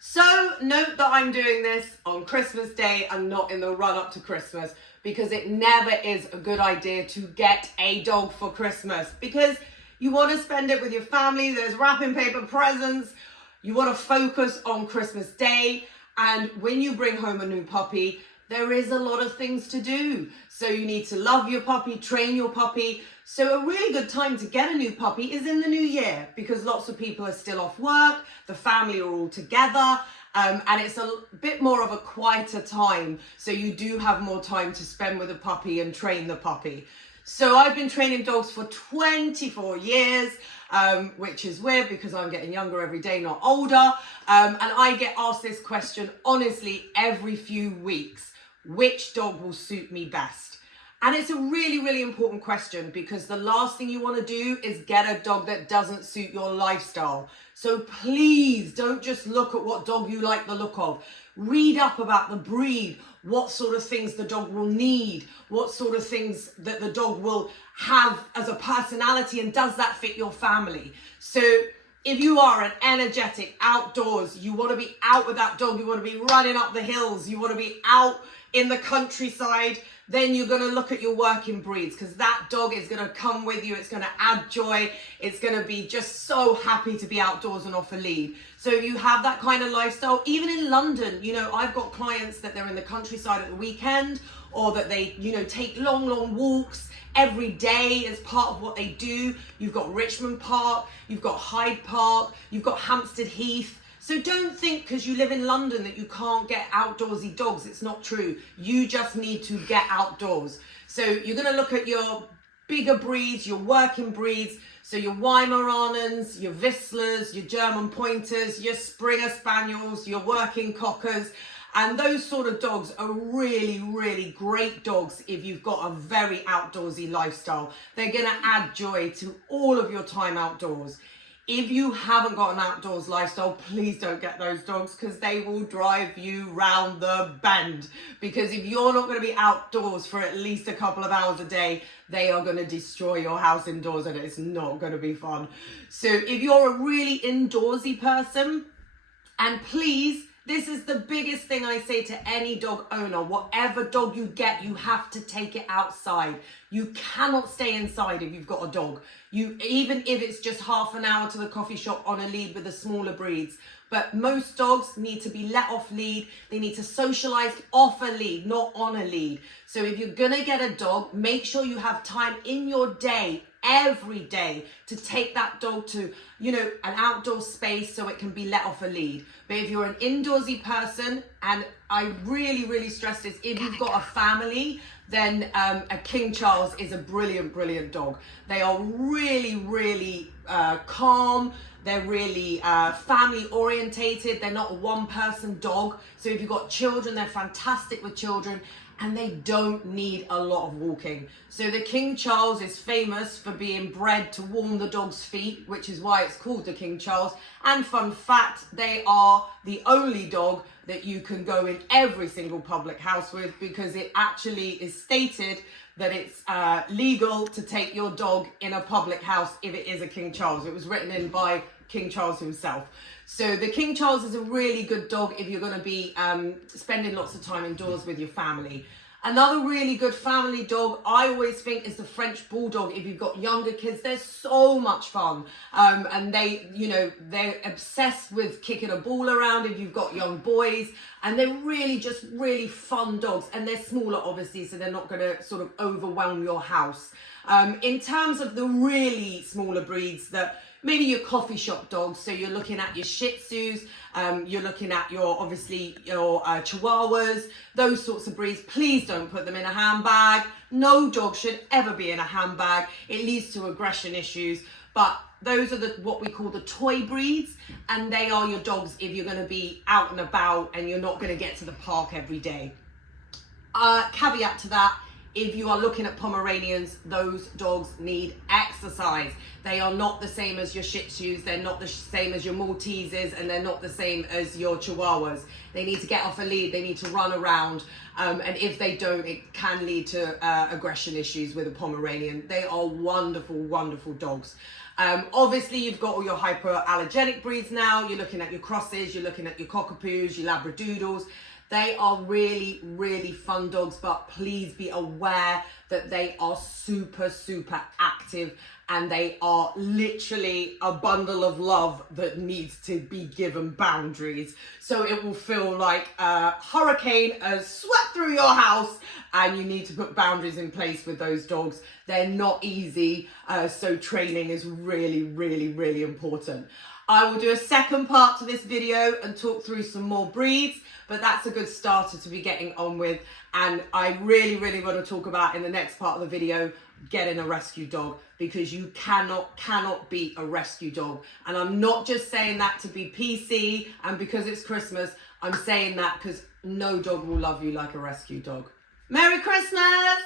So note that I'm doing this on Christmas Day and not in the run up to Christmas, because it never is a good idea to get a dog for Christmas, because you want to spend it with your family. There's wrapping paper, presents. You want to focus on Christmas Day. And when you bring home a new puppy, there is a lot of things to do. So you need to love your puppy, train your puppy. So a really good time to get a new puppy is in the new year, because lots of people are still off work, the family are all together, and it's a bit more of a quieter time. So you do have more time to spend with the puppy and train the puppy. So I've been training dogs for 24 years, which is weird because I'm getting younger every day, not older. And I get asked this question, honestly, every few weeks: which dog will suit me best? And it's a really, really important question, because the last thing you want to do is get a dog that doesn't suit your lifestyle. So please don't just look at what dog you like the look of. Read up about the breed, what sort of things the dog will need, what sort of things that the dog will have as a personality, and does that fit your family? So if you are an energetic outdoors, you want to be out with that dog, you want to be running up the hills, you want to be out in the countryside, then you're going to look at your working breeds, because that dog is going to come with you. It's going to add joy. It's going to be just so happy to be outdoors and off a lead. So if you have that kind of lifestyle, even in London, I've got clients that they're in the countryside at the weekend, or that they, take long, long walks every day as part of what they do. You've got Richmond Park, you've got Hyde Park, you've got Hampstead Heath. So don't think because you live in London that you can't get outdoorsy dogs. It's not true. You just need to get outdoors. So you're going to look at your bigger breeds, your working breeds. So your Weimaranens, your Whisttlers, your German Pointers, your Springer Spaniels, your working Cockers. And those sort of dogs are really, really great dogs if you've got a very outdoorsy lifestyle. They're going to add joy to all of your time outdoors. If you haven't got an outdoors lifestyle, please don't get those dogs, because they will drive you round the bend. Because if you're not going to be outdoors for at least a couple of hours a day, they are going to destroy your house indoors, and it's not going to be fun. So if you're a really indoorsy person, and please, this is the biggest thing I say to any dog owner: whatever dog you get, you have to take it outside. You cannot stay inside if you've got a dog. Even if it's just half an hour to the coffee shop on a lead with the smaller breeds. But most dogs need to be let off lead. They need to socialize off a lead, not on a lead. So if you're gonna get a dog, make sure you have time in your day, every day, to take that dog to, an outdoor space so it can be let off a lead. But if you're an indoorsy person, and I really, really stress this, if you've got a family, then a King Charles is a brilliant, brilliant dog. They are really, really calm. They're really family orientated. They're not a one-person dog. So if you've got children, they're fantastic with children, and they don't need a lot of walking. So the King Charles is famous for being bred to warm the dog's feet, which is why it's called the King Charles. And fun fact, they are the only dog that you can go in every single public house with, because it actually is stated that it's legal to take your dog in a public house if it is a King Charles. It was written in by King Charles himself. So the King Charles is a really good dog if you're going to be spending lots of time indoors with your family. Another really good family dog, I always think, is the French Bulldog. If you've got younger kids, they're so much fun. And they're obsessed with kicking a ball around if you've got young boys. And they're really just really fun dogs. And they're smaller, obviously, so they're not going to sort of overwhelm your house. In terms of the really smaller breeds, that maybe your coffee shop dogs, so you're looking at your Shih Tzus, you're looking at your Chihuahuas, those sorts of breeds. Please don't put them in a handbag. No dog should ever be in a handbag. It leads to aggression issues. But those are what we call the toy breeds, and they are your dogs if you're going to be out and about and you're not going to get to the park every day. Caveat to that: if you are looking at Pomeranians, those dogs need exercise. They are not the same as your Shih Tzus, they're not the same as your Malteses, and they're not the same as your Chihuahuas. They need to get off a lead, they need to run around, and if they don't, it can lead to aggression issues with a Pomeranian. They are wonderful, wonderful dogs. Obviously, you've got all your hypoallergenic breeds now. You're looking at your crosses, you're looking at your cockapoos, your labradoodles. They are really, really fun dogs, but please be aware that they are super, super active and they are literally a bundle of love that needs to be given boundaries. So it will feel like a hurricane has swept through your house and you need to put boundaries in place with those dogs. They're not easy, so training is really, really, really important. I will do a second part to this video and talk through some more breeds, but that's a good starter to be getting on with. And I really, really want to talk about in the next part of the video, getting a rescue dog, because you cannot beat a rescue dog. And I'm not just saying that to be PC and because it's Christmas. I'm saying that because no dog will love you like a rescue dog. Merry Christmas!